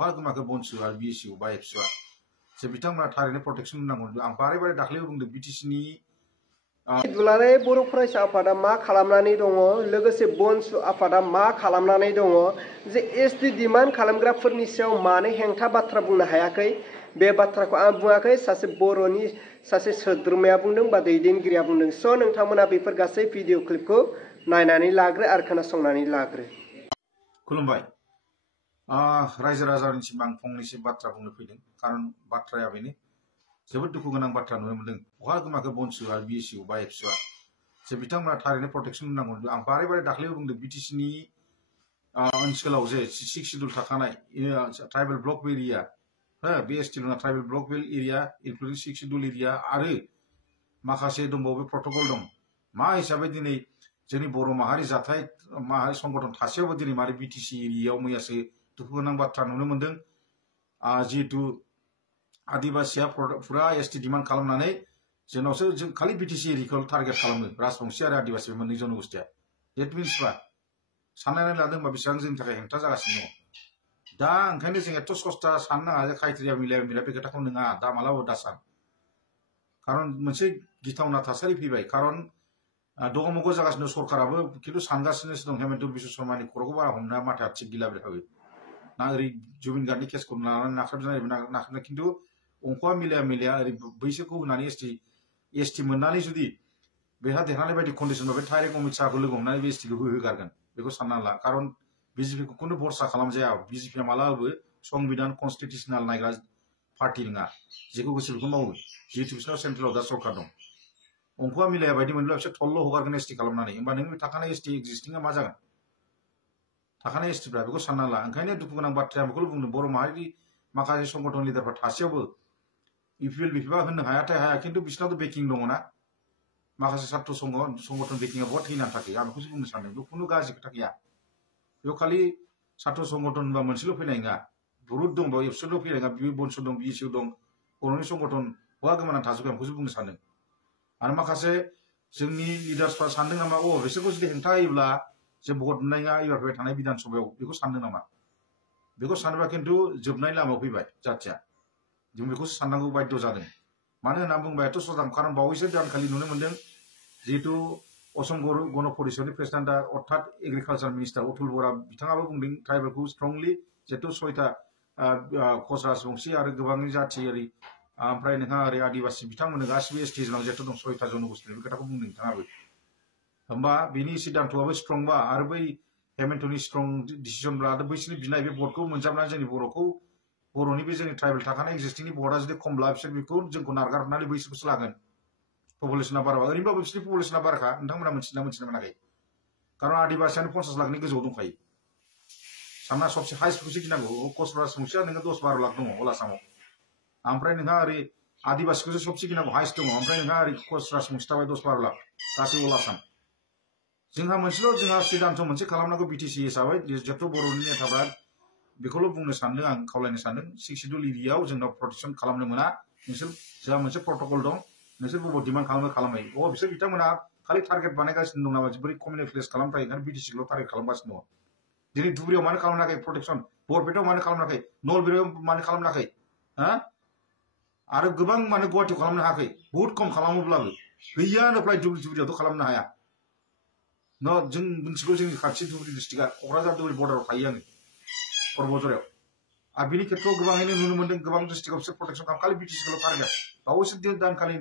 बहा गोमाखो बनसु आरो बिएसइउ बा एबसुआ जे बिथांमोना थारैनो प्रटेक्सन होनांगौ आं बारे बारे दाख्लै बुंदों बिटिसिनि दुलाराय बर' फरायसा आफादा मा खालामनानै दङ लोगोसे बनसु आफादा मा खालामनानै दङ जे एसटि डिमान्ड खालामग्राफोरनि सायाव मानो हेंथा बाथ्रा बुंनो हायाखै बे बाथ्राखौ आं बुङाखै सासे बर'नि सासे सोद्रोमाया बुंदों बा दैदेनगिरिया बुंदों स' नोंथांमोना बेफोर गासै भिडिअ क्लिपखौ नायनानै लाग्रो आरो खोनासंनानै लाग्रो। खुलुमबाय रायजो राजानिसिम आं फंनैसो बाथ्रा बुंनो फैदों खारन बाथ्राया बेनो जोबोद दुखु गोनां बाथ्रा नुनो मोनदों बहा गोमाखो बनसु आरो बिएसइउ बा एबसुआ जे बिथांमोना थारैनो प्रटेक्सन होनांगौ आं बारे बारे दाख्लै बुंदों बिटिसिनि ओनसोलाव जे 6 शिड्युल थाखानाय ट्राइबेल ब्लक एरिया बे एसटि नङा tribal block area including 6 शिड्युल area आरो माखासे दंबावो प्रटोकल दं मा हिसाबै दिनै जोंनि बर' माहारि जाथाय माहारि संगठन थासेयावबो दिनै मारै बिटिसि एरियायाव मैयासो दुखु गोनां बाथ्रा नुनो मोनदों जिहेतु आदिबासिया फुरा एसटि डिमान्ड खालामनानै जोंनावसो जों खालि बिटिसि एरियाखौ टारगेट खालामो राजबंशी आरो आदिबासि मोननै जनगोष्ठिया डेट मिन्स बा साननानै लादों होनबा बेसेबां जोंनि थाखाय हेंथा जागासिनो दङ दा ओंखायनो जों एथ' सस्था साननो नाङा जे क्राइटेरिया मिलाया मिलाया बे खोथाखौ नङा दा मालाबाबो दा सान खारन मोनसे गिथावना थासारि फैबाय खारन दगमग जागासिनो सरकाराबो खिन्थु सानगासिनोसो दं हेमन्त बिश्व शर्मानि खर'खौ बारा हमना माथाया थिग गैला बेहाबो ना ओरै जुबिन गार्डनि केसखौ लानानै नाख्रेबनाय खिन्थु अंकआ मिलाया ओरै बैसोरखौ होनानै एसटि मोननानै जुदि बेहा देरहानाय बायदि कन्डिसन बे डाइरेक्ट अमित शाहखौ लोगो हमनानै बे एसटिखौ होगारगोन बेखौ सानना ला खारन बिजेपिखौ खुनु भरसा खालामजाया बिजेपिया मालाबाबो संबिधान कनस्टिटिउसनाल नायग्रा पार्टी नङा जेखौ गोसो बेखौ मावो जिहेतु बिसोरनाव सेन्ट्रेलाव दा सरकार दं अंकआ मिलाया बायदि मोनब्ला बिसोर थल्ल' हगारगोन एसटि खालामनानै होमबा नों थाखानाय एसटि एक्जिस्टिंआ मा जागोन थाखानाय एसटिफ्रा बेखौ सानना ला ओंखायनो दुखु गोनां बाथ्राया बेखौ बुंदों बर' माहारिनि माखासे संगठन लिडारफ्रा थासेयावबो इउपिएल बिफा होननो हायाथाय हाया खिन्थु बिसोरनावथ' बेकिं दङ ना माखासे छात्र संगठन बेकिंआ बहा थैनानै थाखो आं बेखौसो बुंनो सानदों बेयाव खुनु गाज्रि खोथा गैया बेयाव खालि छात्र संगठन होनबा मोनसेल' फैनाय नङा बहुत दं बेयाव एबसुल' फैनाय नङा बनसु दं बिएसइउ दं बर'नि संगठन बहा गोमानानै थाजोबगोन बेखौसो बुंनो सानदों आरो माखासे जोंनि लिडार्सफ्रा सानदों नामा बिसोरखौ जुदि हेंथा होयोब्ला जे भट मोननाया एबार फैबाय थानाय बिधान सभायाव बेखौ सानदों नामा बेखौ सानोबा खिन्थु जोबनाय लामायाव फैबाय जाथिया जों बेखौसो साननांगौ बाध्य जादों मानो होनना बुंबा एथ' सदां खारन बावैसो दानखालि नुनो मोनदों जिहेतु असम गण परिषदनि प्रेसिडेन्टआ अर्थात एग्रिकालचार मिनिस्टार अतुल बरा बिथाङाबो बुंदों ट्राइबेलखौ स्ट्रंलि जिहेतु 6टा कच राजबंशी आरो गोबां जाथियारि ओमफ्राय नोंहा ओरै आदिबासि बिथांमोननो गासिबो एसटि जोंनाव जिहेतु दं 6टा जनगोष्ठि बे खोथाखौ बुंदों बिथाङाबो होमबा बिनि सिद्धान्तआबो स्ट्रंबा आरो बै हेमन्तनि स्ट्रं डिसिजनब्ला आरो बैसोरनि बिनाय बे भटखौ मोनजाब्ला जोंनि बर'नि बे जोंनि ट्राइबेल थाखानाय एक्जिस्टिंनि भटआ जुदि खमब्ला बिसोर बेखौ जोंखौ नारगारनानै बैसोरखौसो लागोन पपुलेसना बाराबा ओरैनोबाबो बिसोरनि पपुलेसना बाराखा नोंथांमोना मोनथिना मोनाखै खारन आदिबासियानो 50 लाखनि गोजौआव दंखायो सानना सबसे हाइस्टखौसो गिनांगौ कच राजबंशीया नोङो 10-12 लाख दङ अल आसामाव ओमफ्राय नोंहा ओरै आदिबासिखौसो सबसे गिनांगौ हाइस्ट दङ ओमफ्राय नोंहा ओरै कच राजबंशी थाबाय 10-12 लाख गासै अल आसाम जोंहा मोनसेल' जोंहा सिद्धान्त मोनसे खालामनांगौ बिटिसि हिसाबै जिहेतु बर'नि नेताफ्रा बेखौल' बुंनो सानदों आं खावलायनो सानदों 6 शिड्युल एरियायाव जोंनाव प्रटेक्सन खालामनो मोना नोंसोर जोंहा मोनसे प्रटोकल दं नोंसोर बबाव डिमान्ड खालामो बिसोर बिथांमोना खालि टारगेट बानायगासिनो दं नामा बोरै कमिउनिप्लेस खालामनो थाखाय बिटिसिखौल' टारगेट खालामगासिनो दङ दिनै धुबुरियाव मानो खालामनाखै प्रटेक्सन बरपेटायाव मानो खालामनाखै नलबारियाव मानो खालामनाखै आरो गोबां मानो गुवाहाटियाव खालामनो हायाखै बहुत खम खालामोब्लाबो गैयानो फ्राय धुबुरियावथ' खालामनो हाया जों मोनथिगौ जोंनि खाथि धुबुरि डिस्ट्रिक्टआ क'क्राझार धुबुरि बर्डाराव थायो आङो करबजरायाव आरो बिनि खेत्रआव गोबाङैनो नुनो मोनदों गोबां डिस्ट्रिक्टआव बिसोर प्रटेक्सन खालाम खालि बिटिसिखौल' टारगेट बावैसो दानखालि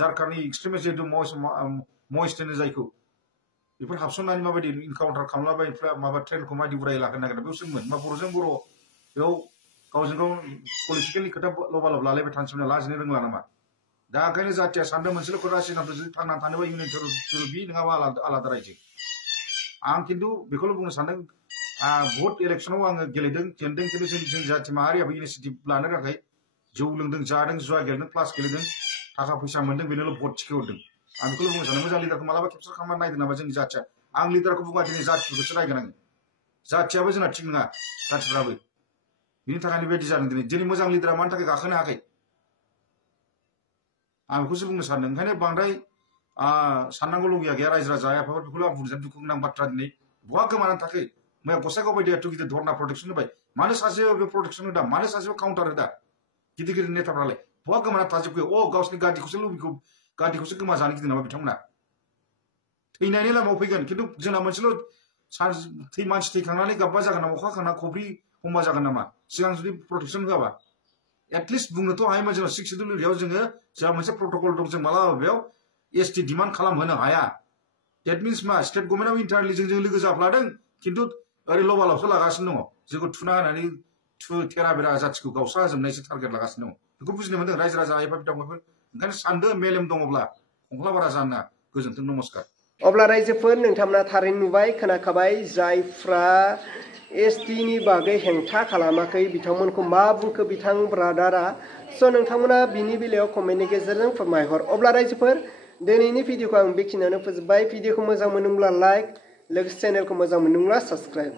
झारखान्डनि एक्सट्रिमिस्ट जिहेतु महेश होनो जायखौ बेफोर हाबसननानै माबायदि इनकाउन्टार खालामलाबाय माबा ट्रेनखौ माबायदि उराय लाखिनो नागिरदों बेयावसोमोन मा बर'जों बर' बेयाव गावजों गाव पलिटिकेलनि खोथा लबालब लालायबाय थानोसै लाजिनो रोंला नामा दा ओंखायनो जातिया सानदों मोनसेल' खोथा सिद्धान्त जुदि थांनानै थानोबा इउनियन बि नङाबा आलादा रायजो आं खिन्थु बेखौल' बुंनो सानदों भट इलेक्सनाव आङो गेलेदों जेनदों खिन्थु जों जाति माहारियाबो इनिसियेटिभ लानो थाखाय जौ लोंदों जादों जुवा गेलेदों क्लास गेलेदों थाखा फैसा मोनदों बेनोल' भट थिखोहरदों आं बेखौल' बुंनो सानो मोजां लिडारखौ मालाबा केपचार खालामनानै नायदों नामा जोंनि जातिया आं लिडारखौ बुङा दिनै जातिफोरखौसो नायगोन आङो जातियाबो जोंना थिग नङा जातिफ्राबो बिनि थाखायनो बेबायदि जादों दिनै मोजां लिडारा मानि थाखाय गाखोनो हायाखै आं बेखौसो बुंनो सानदों ओंखायनो बांद्राय साननांगौ लगिया गैया रायजो राजा आफाफोर बेखौल' आं बुंनो सानो दुखु गोनां बाथ्रा दिनै बहा गोमानानै थाखो मैया गसाइगाव बायदि एथ' गिदिर धरना प्रटेक्सन होबाय मानो सासेयाव बे प्रटेक्शन होदा मानो सासेयाव काउंटार होदा गिदिर गिदिर नेताफ्रालाय बहा गोमाना थाजोबखो गावसोरनि गादिखौसो गोमा जानो गिदिर नामा बिथांमोना थैनायनि लामायाव फैगोन खिन्थु जोंना मोनसेल' मानसि थैखांनानै गाब्बा जागोन नामा अखा खाना खफ्रि हमबा जागोन नामा सिगां जुदि प्रटेक्शन होआबा एटलिस्ट बुंनोथ' हायोमोन जोङो 6 शिड्यूलआव जोंहा मोनसे प्रट'कल दं जों मालाबा बेयाव एसटि डिमान्ड खालामहोनो हाया डेट मिन्स मा स्टेट गभर्नमेन्टआव इन्टारनेलि जों लोगो जाफ्लादों खिन्थु ओरै लबालावसो लागासिनो दङ जोंखौ थुना होनानै थेरा बेरा जाथिखौ गावस्रा होजोबनायसो टारगेट लागासिनो दङ बेखौ बुजिनो मोनदों रायजो राजा आइफा बिथांमोनफोर ओंखायनो सानदो मेलेम दङब्ला खंख्ला बारा जाना गोजोन्थों नमस्कार अब्ला रायजोफोर नोंथांमोना थारैनो नुबाय खोनाखाबाय जायफ्रा एसटिनि बागै हेंथा खालामाखै बिथांमोनखौ मा बुंखो बिथां ब्रादारा स' नोंथांमोना बिनि बेलायाव कमेन्टनि गेजेरजों फोरमायहर अब्ला रायजोफोर दिनैनि भिडिअखौ आं बेखिनियावनो फोजोबबाय भिडिअखौ मोजां मोनोब्ला लाइक लोगोसे चेनेलखौ मोजां मोनोब्ला साबस्क्राइब